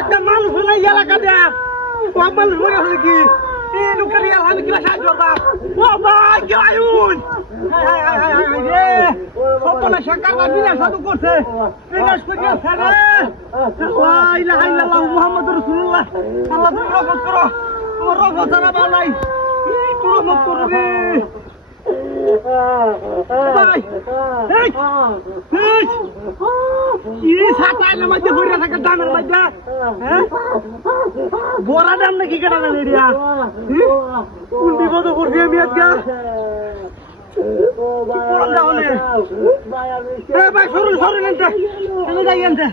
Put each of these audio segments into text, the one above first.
একটা মানুষ নাই এলাকা দেয়া মানুষ মনে আছে কি লোকের আমি কিনা সাহায্য করতাম ও ভাই কি আয়ুন সপনা সরকার বিনাশ সাধু করছে বিনাশ করে লা ইলাহা ইল্লাল্লাহ মুহাম্মাদুর রাসূলুল্লাহ আল্লাহ তুমি রহমত করো তোমার রহমত ছাড়া ভালো নাই তুমি রহমত করো রে ভাই কি সাতাইলে মধ্যে ভরে থাকে দামের মধ্যে বড়া দাম নাকি কেনা জানি রিয়া কোন বিপদ করছি আমি আজকে ভাই সরুন সরুন এনতে চলে যাই এনতে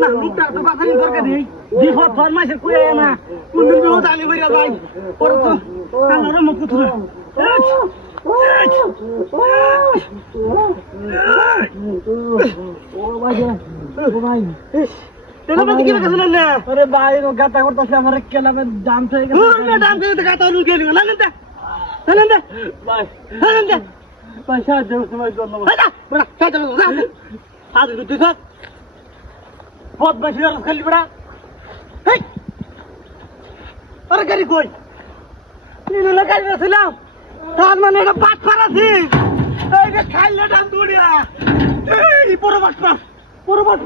না লোকটা তো বাসানি দরকার নেই বিপদ ফরমাইছে কুয়ে না কোন বিপদ আমি ভরে যাই পরে তো কালোর মুখ তুলে গাতা করতেছে আমার কেলামের দাম থেকে দাম থেকে গাতা গেলি গাড়ি কই গাড়ি ছিলাম তার মানে এটা পাট ফারাছি খাইলে দাম দৌড়িয়া এই পুরো বাট পুরো বাট